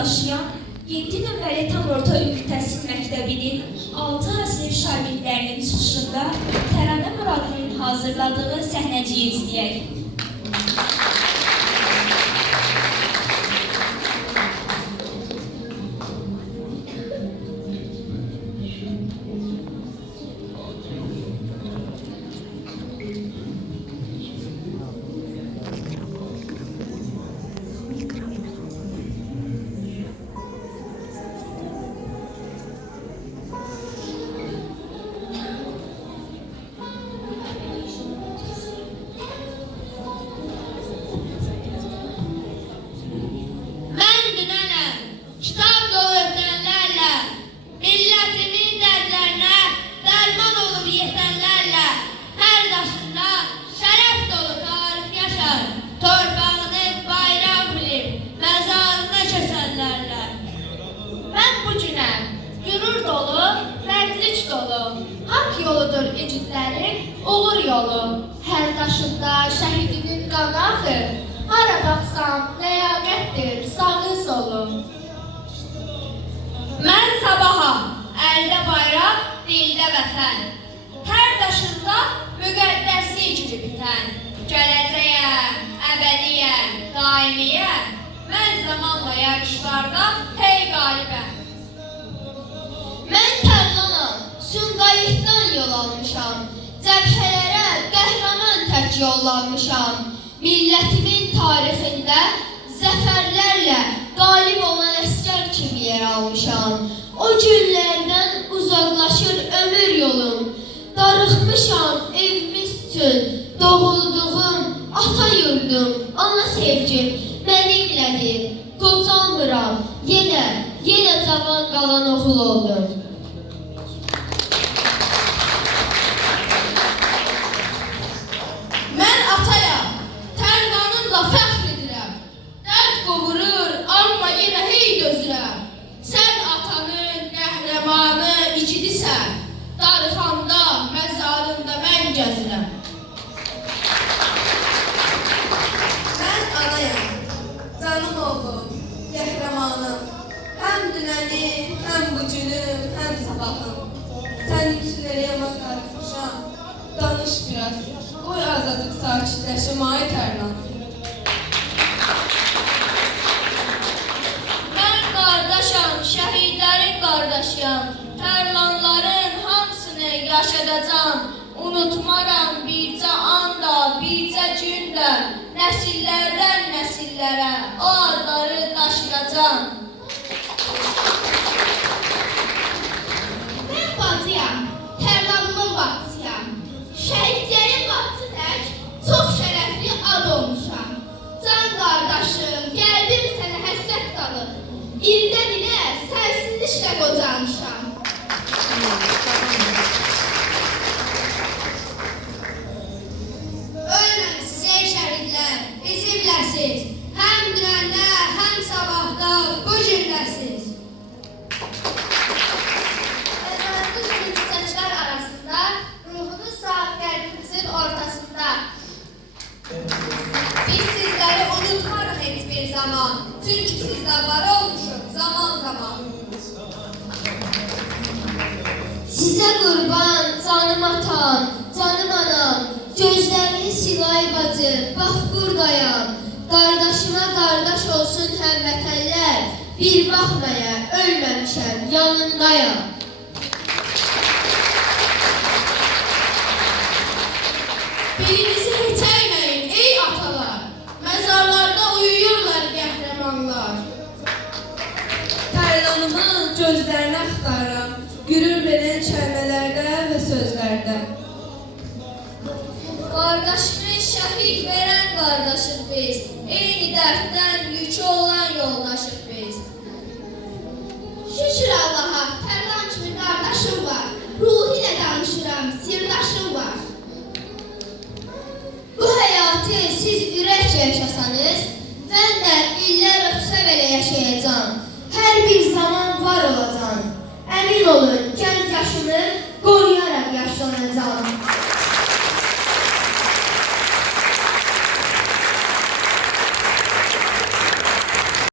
daşıyan 7 nömrəli tam orta ümumi təhsil məktəbinin 6 sinif şagirdlərinin çıxışında Təranə Muradlının hazırladığı səhnəciyi izləyək. Yoludur igidlərin uğur yolu. Hər daşında şəhidinin qanı axır. Hara baxsam ləyaqətdir sağı solu. Mən sabaha, əldə bayraq, dildə vətən. Hər daşında müqəddəsi igidi bitən. Gələcəyəm, əbədiyəm, daimiyəm. Mən zamanla yarışlarda hey qalibəm. Mən Tərlanam, Sumqayıtdan yol almışam. Cəbhələrə qəhrəman tək yollanmışam. Millətimin tarixində zəfərlərlə qalib olan əsgər kimi yer almışam. O günlərdən uzaqlaşır ömür yolum. Darıxmışam evimiz üçün, doğulduğum ata yurdum, ana sevgim mənimlədir. Qocalmıram, yenə cavan qalan oğul oldum. Mən atayam, Tərlanımla fəxr edirəm. Dərd qovurur, amma yenə hey dözürəm. Sən atanın qəhrəmanı igidisən. Darıxanda, məzarında mən gəzirəm. Mən anayam, canım oğlum, qəhrəmanım. Həm dünənim, həm bugünüm, həm sabahım. Sənin üçün eləyəmə qarışmışam. Danış biraz, qoy azadlıq sakitləşim, ay Tərlan. Mən qardaşam, şəhidlərin qardaşıyam. Tərlanların hamısını yaşadacam. Unutmaram bircə anda, bircə gündə. Nəsillərdən nəsillərə o adları daşıyacam. Mən bacıyam, Tərlanımın bacısıyam. Şəhidlərin bacısı tək çox şərəfli ad olmuşam. Can qardaşım, qəlbim sənə həsrət qalır. İldən ilə sənsiz işlə qocalmışam. Ölməmisiniz ey şəhidlər, bizimləsiz. Həm dünəndə, həm sabahda bu gündəsiz. Əzəmətli çiçəklər arasında, ruhunuz saat qəlbimizin ortasında. Biz sizləri unutmarıq heç bir zaman. Çünki sizdə var olmuşuq zaman zaman. Sizə qurban, canım atam, canım anam, gözlərini silay bacı, bax buradayam. Qardaşıma qardaş olsun həmvətənlər, bir bax mənə, ölməmişəm, yanındayam. Birinizi heç əyməyin ey atalar. Məzarlarda uyuyurlar qəhrəmanlar. Tərlanımın gözlərini axtarıram, gürür verən kəlmələrdə və sözlərdə. Qardaşını şəhid verən qardaşıq biz. Eyni dərddən yükü olan yoldaşıq biz. Şükür Allaha, Tərlan kimi qardaşım var, ruhu ilə danışıram, sirdaşım var. Bu həyatı siz ürəkcə yaşasanız, mən də illər ötsə belə yaşayacam. Hər bir zaman var olacam. Əmin olun, gənc yaşımı qoruyaraq yaşlanacam.